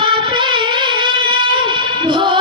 পাপে ভোর